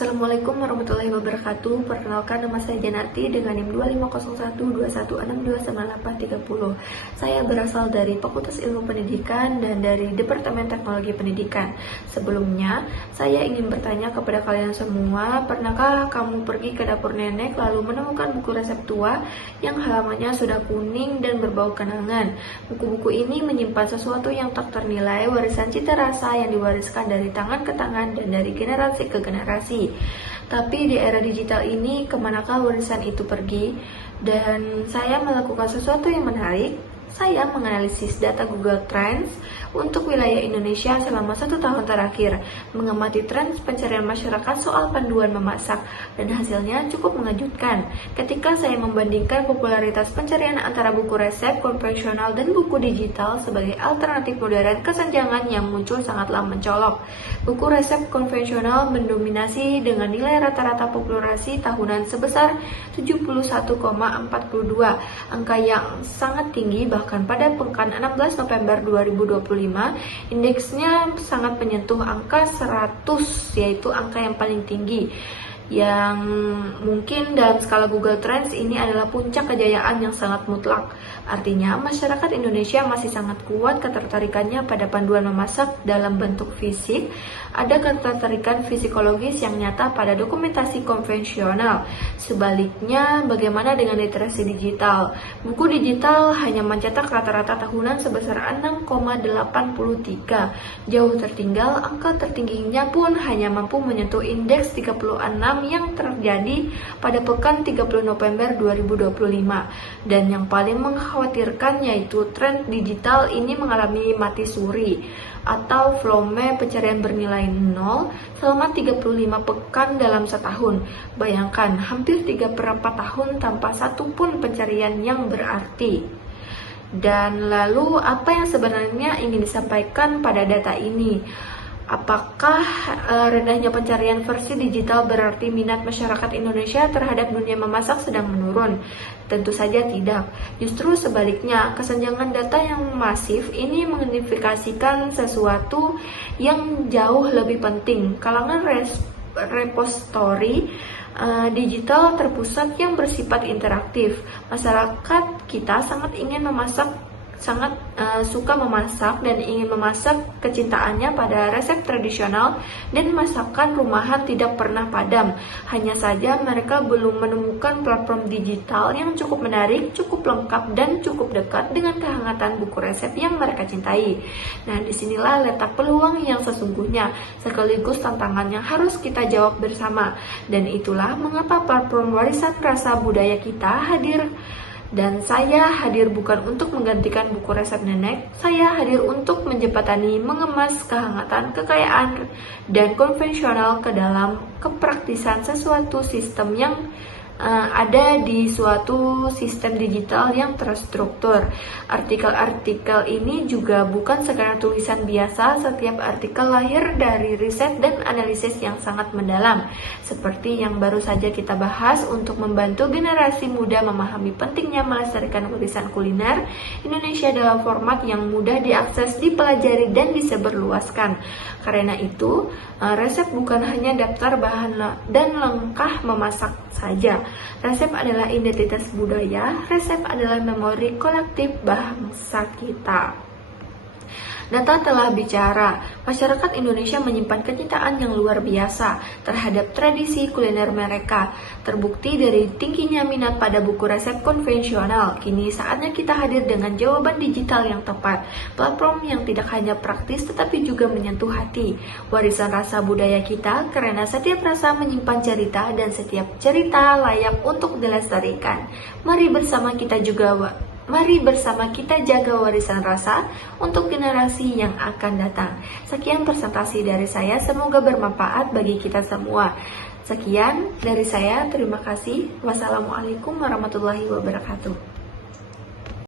Assalamualaikum warahmatullahi wabarakatuh. Perkenalkan, nama saya Janati dengan NIM 250121619830. Saya berasal dari Fakultas Ilmu Pendidikan dan dari Departemen Teknologi Pendidikan. Sebelumnya, saya ingin bertanya kepada kalian semua, pernahkah kamu pergi ke dapur nenek lalu menemukan buku resep tua yang halamannya sudah kuning dan berbau kenangan? Buku-buku ini menyimpan sesuatu yang tak ternilai, warisan cita rasa yang diwariskan dari tangan ke tangan dan dari generasi ke generasi. Tapi di era digital ini, kemanakah warisan itu pergi? Dan saya melakukan sesuatu yang menarik. Saya menganalisis data Google Trends untuk wilayah Indonesia selama 1 tahun terakhir, mengamati tren pencarian masyarakat soal panduan memasak, dan hasilnya cukup mengejutkan. Ketika saya membandingkan popularitas pencarian antara buku resep konvensional dan buku digital sebagai alternatif modern, kesenjangan yang muncul sangatlah mencolok. Buku resep konvensional mendominasi dengan nilai rata-rata populasi tahunan sebesar 71,42, angka yang sangat tinggi. Bahkan pada pekan 16 November 2025, indeksnya sangat menyentuh angka 100, yaitu angka yang paling tinggi. Yang mungkin dalam skala Google Trends ini adalah puncak kejayaan yang sangat mutlak. Artinya, masyarakat Indonesia masih sangat kuat ketertarikannya pada panduan memasak dalam bentuk fisik. Ada ketertarikan psikologis yang nyata pada dokumentasi konvensional. Sebaliknya, bagaimana dengan literasi digital? Buku digital hanya mencetak rata-rata tahunan sebesar 6,83. Jauh tertinggal, angka tertingginya pun hanya mampu menyentuh indeks 36 yang terjadi pada pekan 30 November 2025. Dan yang paling mengkhawatirkan yaitu tren digital ini mengalami mati suri atau volume pencarian bernilai 0 selama 35 pekan dalam setahun. Bayangkan, hampir 3/4 tahun tanpa satu pun pencarian yang berarti. Dan lalu apa yang sebenarnya ingin disampaikan pada data ini? Apakah rendahnya pencarian versi digital berarti minat masyarakat Indonesia terhadap dunia memasak sedang menurun? Tentu saja tidak. Justru sebaliknya, kesenjangan data yang masif ini mengidentifikasikan sesuatu yang jauh lebih penting. Kalangan repository digital terpusat yang bersifat interaktif. Masyarakat kita sangat ingin memasak, sangat suka memasak dan ingin memasak. Kecintaannya pada resep tradisional dan masakan rumahan tidak pernah padam. Hanya saja mereka belum menemukan platform digital yang cukup menarik, cukup lengkap, dan cukup dekat dengan kehangatan buku resep yang mereka cintai. Nah, disinilah letak peluang yang sesungguhnya, sekaligus tantangan yang harus kita jawab bersama. Dan itulah mengapa platform warisan rasa budaya kita hadir. Dan saya hadir bukan untuk menggantikan buku resep nenek, saya hadir untuk menjembatani, mengemas kehangatan, kekayaan, dan konvensional ke dalam kepraktisan sesuatu sistem yang ada di suatu sistem digital yang terstruktur. Artikel-artikel ini juga bukan sekadar tulisan biasa. Setiap artikel lahir dari riset dan analisis yang sangat mendalam, seperti yang baru saja kita bahas untuk membantu generasi muda memahami pentingnya melestarikan warisan kuliner Indonesia dalam format yang mudah diakses, dipelajari, dan disebarluaskan. Karena itu, resep bukan hanya daftar bahan dan langkah memasak saja. Resep adalah identitas budaya, resep adalah memori kolektif bangsa kita. Data telah bicara, masyarakat Indonesia menyimpan kecintaan yang luar biasa terhadap tradisi kuliner mereka. Terbukti dari tingginya minat pada buku resep konvensional. Kini saatnya kita hadir dengan jawaban digital yang tepat, platform yang tidak hanya praktis tetapi juga menyentuh hati. Warisan rasa budaya kita, karena setiap rasa menyimpan cerita dan setiap cerita layak untuk dilestarikan. Mari bersama kita jaga warisan rasa untuk generasi yang akan datang. Sekian presentasi dari saya, semoga bermanfaat bagi kita semua. Sekian dari saya, terima kasih. Wassalamualaikum warahmatullahi wabarakatuh.